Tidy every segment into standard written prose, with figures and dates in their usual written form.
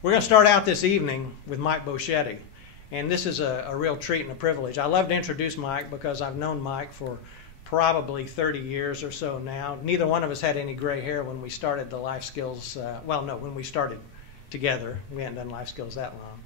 We're going to start out this evening with Mike Boschetti, and this is a real treat and a privilege. I love to introduce Mike because I've known Mike for probably 30 years or so now. Neither one of us had any gray hair when we started the life skills, when we started together. We hadn't done life skills that long.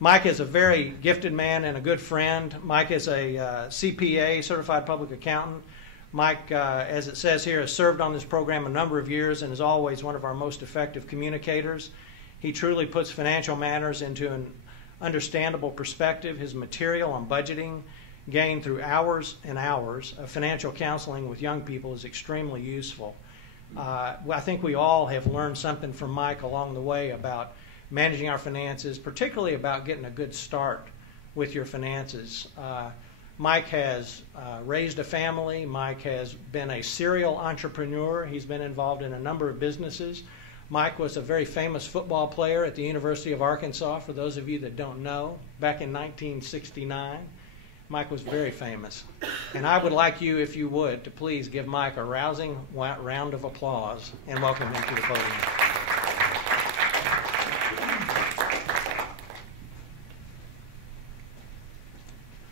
Mike is a very gifted man and a good friend. Mike is a CPA, Certified Public Accountant. Mike, as it says here, has served on this program a number of years and is always one of our most effective communicators. He truly puts financial matters into an understandable perspective. His material on budgeting, gained through hours and hours of financial counseling with young people, is extremely useful. I think we all have learned something from Mike along the way about managing our finances, particularly about getting a good start with your finances. Mike has raised a family. Mike has been a serial entrepreneur. He's been involved in a number of businesses. Mike was a very famous football player at the University of Arkansas, for those of you that don't know. Back in 1969, Mike was very famous. And I would like you, if you would, to please give Mike a rousing round of applause and welcome him to the podium.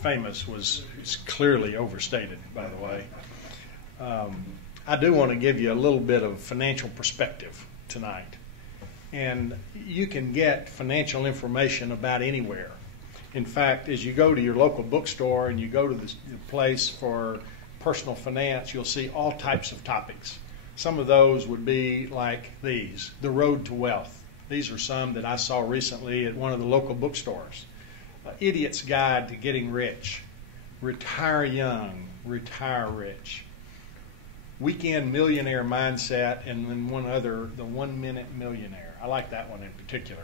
Famous is clearly overstated, by the way. I do want to give you a little bit of financial perspective tonight. And you can get financial information about anywhere. In fact, as you go to your local bookstore and you go to the place for personal finance, you'll see all types of topics. Some of those would be like these: the road to wealth. These are some that I saw recently at one of the local bookstores. Idiot's Guide to Getting Rich. Retire Young, Retire Rich. Weekend Millionaire Mindset, and then one other, the 1 Minute Millionaire. I like that one in particular.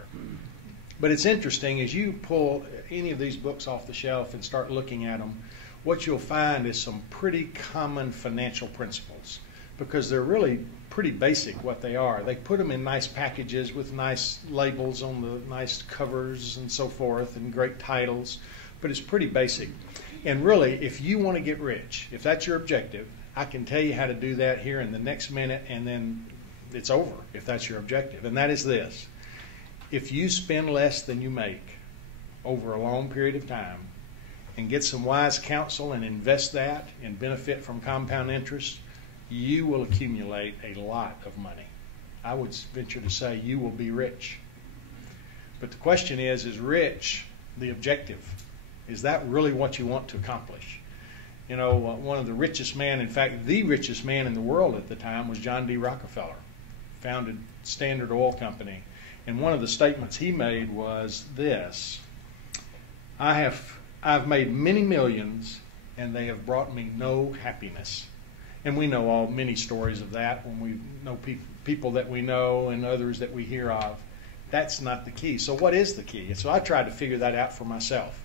But it's interesting, as you pull any of these books off the shelf and start looking at them, what you'll find is some pretty common financial principles, because they're really pretty basic what they are. They put them in nice packages with nice labels on the nice covers and so forth, and great titles, but it's pretty basic. And really, if you want to get rich, if that's your objective, I can tell you how to do that here in the next minute, and then it's over if that's your objective. And that is this: if you spend less than you make over a long period of time and get some wise counsel and invest that and benefit from compound interest, you will accumulate a lot of money. I would venture to say you will be rich. But the question is rich the objective? Is that really what you want to accomplish? You know, one of the richest men, in fact, the richest man in the world at the time was John D. Rockefeller, founded Standard Oil Company. And one of the statements he made was this: I've made many millions, and they have brought me no happiness. And we know many stories of that when we know people that we know and others that we hear of. That's not the key. So what is the key? So I tried to figure that out for myself,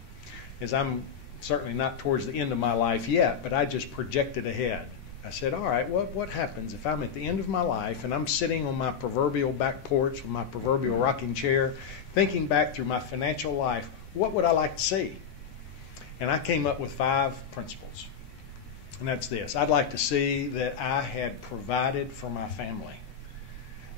as I'm certainly not towards the end of my life yet, but I just projected ahead. I said, all right, what happens if I'm at the end of my life and I'm sitting on my proverbial back porch with my proverbial rocking chair, thinking back through my financial life, what would I like to see? And I came up with 5 principles. And that's this: I'd like to see that I had provided for my family.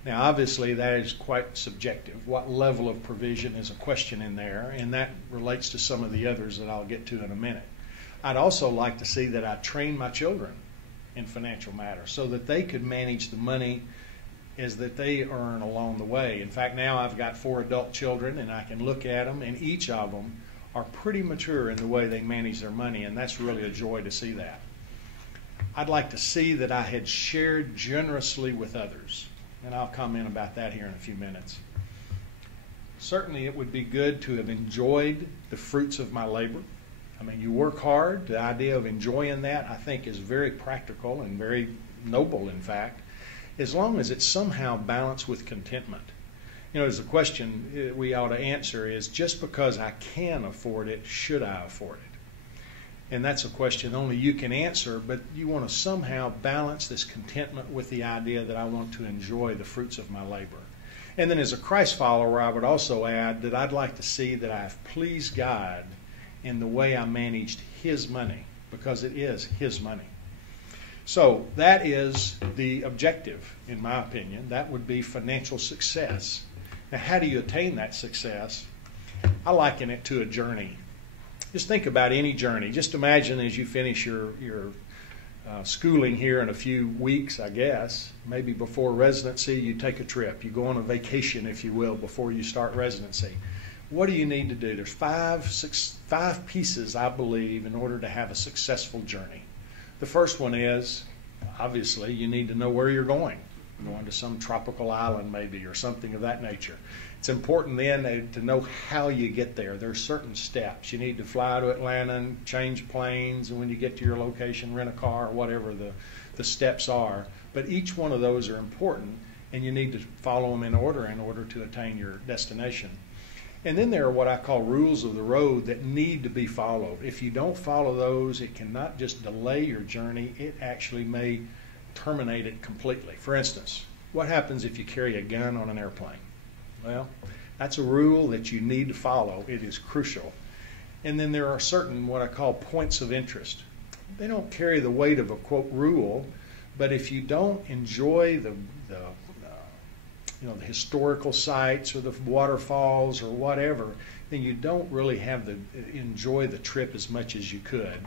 Now, obviously, that is quite subjective. What level of provision is a question in there, and that relates to some of the others that I'll get to in a minute. I'd also like to see that I train my children in financial matters so that they could manage the money as that they earn along the way. In fact, now I've got 4 adult children, and I can look at them, and each of them are pretty mature in the way they manage their money, and that's really a joy to see that. I'd like to see that I had shared generously with others, and I'll comment about that here in a few minutes. Certainly it would be good to have enjoyed the fruits of my labor. I mean, you work hard. The idea of enjoying that, I think, is very practical and very noble, in fact, as long as it's somehow balanced with contentment. You know, there's a question we ought to answer is, just because I can afford it, should I afford it? And that's a question only you can answer, but you want to somehow balance this contentment with the idea that I want to enjoy the fruits of my labor. And then as a Christ follower, I would also add that I'd like to see that I've pleased God in the way I managed His money, because it is His money. So that is the objective, in my opinion. That would be financial success. Now, how do you attain that success? I liken it to a journey. Just think about any journey. Just imagine as you finish your schooling here in a few weeks, I guess, maybe before residency, you take a trip. You go on a vacation, if you will, before you start residency. What do you need to do? There's five pieces, I believe, in order to have a successful journey. The first one is, obviously, you need to know where you're going. You're going to some tropical island maybe or something of that nature. It's important then to know how you get there. There are certain steps. You need to fly to Atlanta and change planes, and when you get to your location, rent a car, or whatever the steps are. But each one of those are important, and you need to follow them in order to attain your destination. And then there are what I call rules of the road that need to be followed. If you don't follow those, it can not just delay your journey, it actually may terminate it completely. For instance, what happens if you carry a gun on an airplane? Well, that's a rule that you need to follow. It is crucial. And then there are certain what I call points of interest. They don't carry the weight of a, quote, rule, but if you don't enjoy the historical sites or the waterfalls or whatever, then you don't really enjoy the trip as much as you could.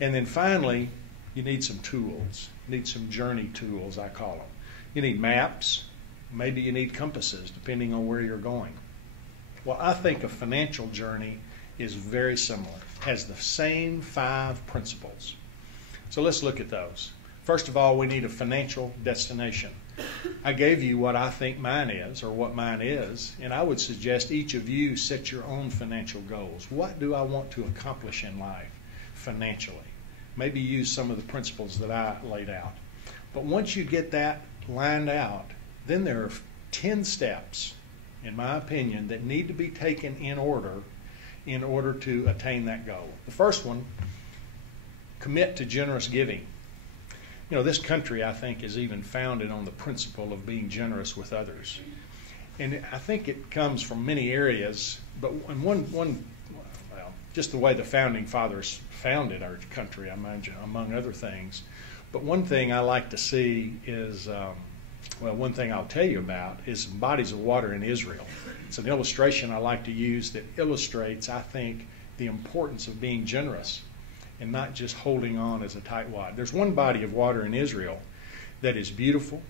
And then finally, you need some tools. You need some journey tools, I call them. You need maps. Maybe you need compasses, depending on where you're going. Well, I think a financial journey is very similar. It has the same 5 principles. So let's look at those. First of all, we need a financial destination. I gave you what I think mine is, or what mine is, and I would suggest each of you set your own financial goals. What do I want to accomplish in life financially? Maybe use some of the principles that I laid out. But once you get that lined out, then there are 10 steps, in my opinion, that need to be taken in order to attain that goal. The first one, commit to generous giving. You know, this country, I think, is even founded on the principle of being generous with others. And I think it comes from many areas, but just the way the founding fathers founded our country, I imagine, among other things. But one thing I like to see is, one thing I'll tell you about is some bodies of water in Israel. It's an illustration I like to use that illustrates, I think, the importance of being generous and not just holding on as a tightwad. There's one body of water in Israel that is beautiful.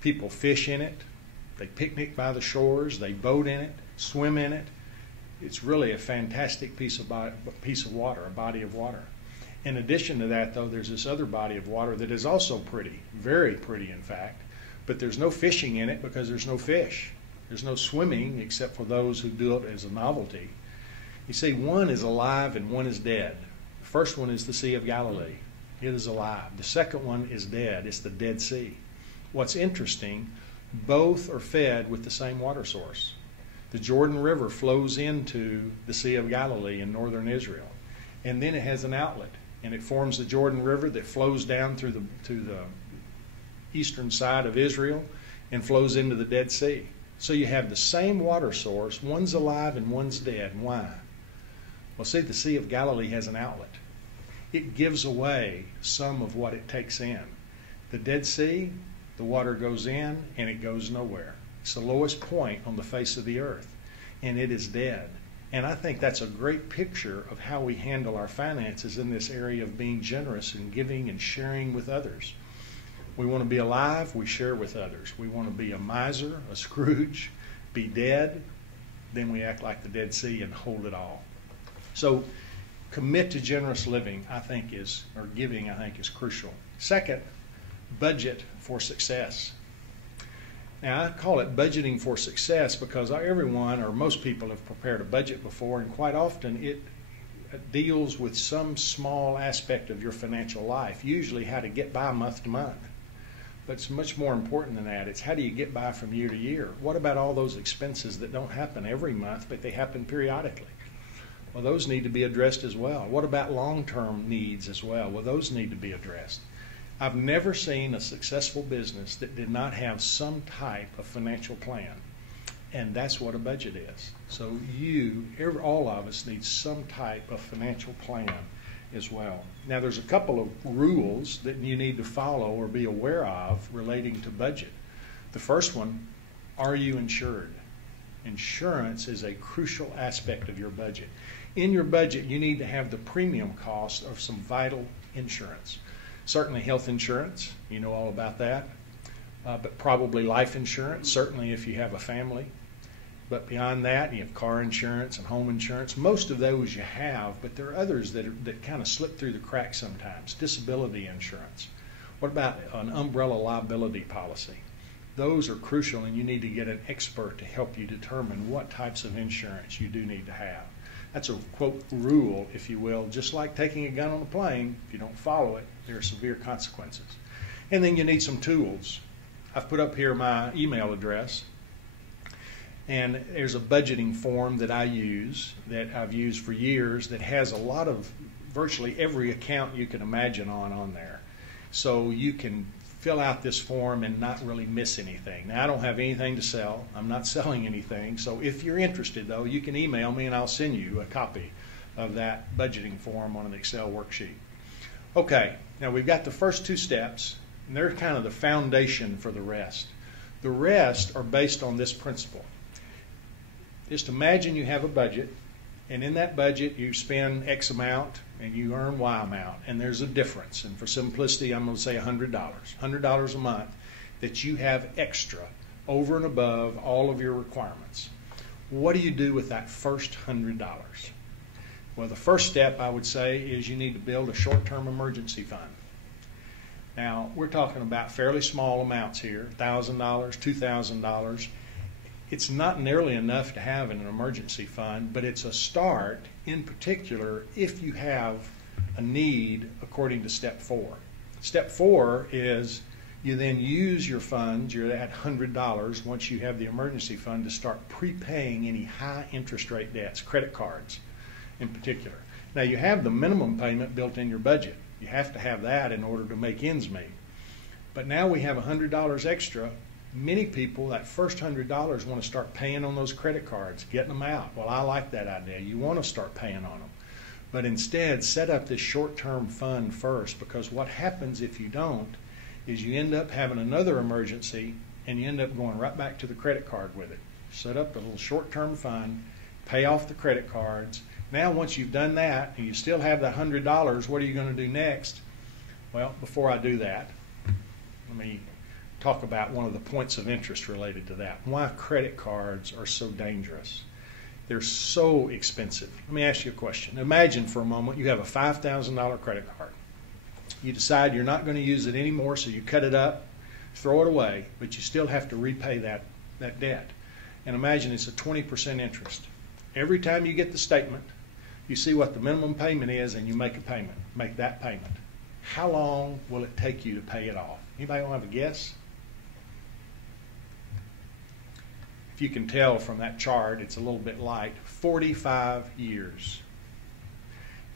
People fish in it. They picnic by the shores. They boat in it, swim in it. It's really a fantastic piece of water, a body of water. In addition to that, though, there's this other body of water that is also pretty, very pretty, in fact. But there's no fishing in it because there's no fish. There's no swimming except for those who do it as a novelty. You see, one is alive and one is dead. The first one is the Sea of Galilee. It is alive. The second one is dead. It's the Dead Sea. What's interesting, both are fed with the same water source. The Jordan River flows into the Sea of Galilee in northern Israel. And then it has an outlet. And it forms the Jordan River that flows down to the eastern side of Israel and flows into the Dead Sea. So you have the same water source. One's alive and one's dead. Why? Well, see, the Sea of Galilee has an outlet. It gives away some of what it takes in. The Dead Sea, the water goes in and it goes nowhere. It's the lowest point on the face of the earth, and it is dead. And I think that's a great picture of how we handle our finances in this area of being generous and giving and sharing with others. We want to be alive, we share with others. We want to be a miser, a Scrooge, be dead, then we act like the Dead Sea and hold it all. So commit to generous living, giving, I think, is crucial. Second, budget for success. Now, I call it budgeting for success because everyone or most people have prepared a budget before, and quite often it deals with some small aspect of your financial life, usually how to get by month to month. But it's much more important than that. It's how do you get by from year to year? What about all those expenses that don't happen every month, but they happen periodically? Well, those need to be addressed as well. What about long-term needs as well? Well, those need to be addressed. I've never seen a successful business that did not have some type of financial plan. And that's what a budget is. So all of us need some type of financial plan as well. Now, there's a couple of rules that you need to follow or be aware of relating to budget. The first one, are you insured? Insurance is a crucial aspect of your budget. In your budget, you need to have the premium cost of some vital insurance. Certainly health insurance, you know all about that, but probably life insurance, certainly if you have a family. But beyond that, you have car insurance and home insurance. Most of those you have, but there are others that kind of slip through the cracks sometimes. Disability insurance. What about an umbrella liability policy? Those are crucial, and you need to get an expert to help you determine what types of insurance you do need to have. That's a, quote, rule, if you will, just like taking a gun on a plane. If you don't follow it, there are severe consequences. And then you need some tools. I've put up here my email address. And there's a budgeting form that I use, that I've used for years, that has a lot of virtually every account you can imagine on there. So you can fill out this form and not really miss anything. Now, I don't have anything to sell. I'm not selling anything. So if you're interested, though, you can email me and I'll send you a copy of that budgeting form on an Excel worksheet. Okay, now we've got the first two steps, and they're kind of the foundation for the rest. The rest are based on this principle. Just imagine you have a budget, and in that budget you spend X amount and you earn Y amount, and there's a difference. And for simplicity, I'm going to say $100. $100 a month that you have extra over and above all of your requirements. What do you do with that first $100? Well, the first step, I would say, is you need to build a short-term emergency fund. Now, we're talking about fairly small amounts here, $1,000, $2,000. It's not nearly enough to have in an emergency fund, but it's a start, in particular, if you have a need according to step 4. Step 4 is you then use your funds, you're at $100, once you have the emergency fund, to start prepaying any high interest rate debts, credit cards in particular. Now, you have the minimum payment built in your budget. You have to have that in order to make ends meet. But now we have $100 extra. Many people, that first $100, want to start paying on those credit cards, getting them out. Well, I like that idea. You want to start paying on them. But instead, set up this short-term fund first, because what happens if you don't is you end up having another emergency and you end up going right back to the credit card with it. Set up a little short-term fund, pay off the credit cards. Now, once you've done that and you still have that $100, what are you going to do next? Well, before I do that, let me talk about one of the points of interest related to that. Why credit cards are so dangerous. They're so expensive. Let me ask you a question. Imagine for a moment you have a $5,000 credit card. You decide you're not going to use it anymore, so you cut it up, throw it away, but you still have to repay that debt. And imagine it's a 20% interest. Every time you get the statement, you see what the minimum payment is and you make a payment, make that payment. How long will it take you to pay it off? Anybody want to have a guess? If you can tell from that chart, it's a little bit light, 45 years.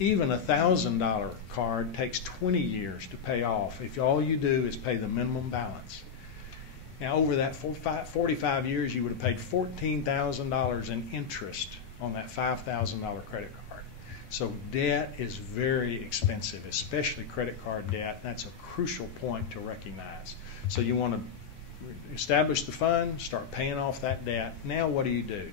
Even a $1,000 card takes 20 years to pay off if all you do is pay the minimum balance. Now, over that 45 years, you would have paid $14,000 in interest on that $5,000 credit card. So debt is very expensive, especially credit card debt. That's a crucial point to recognize. So you want to establish the fund, start paying off that debt. Now what do?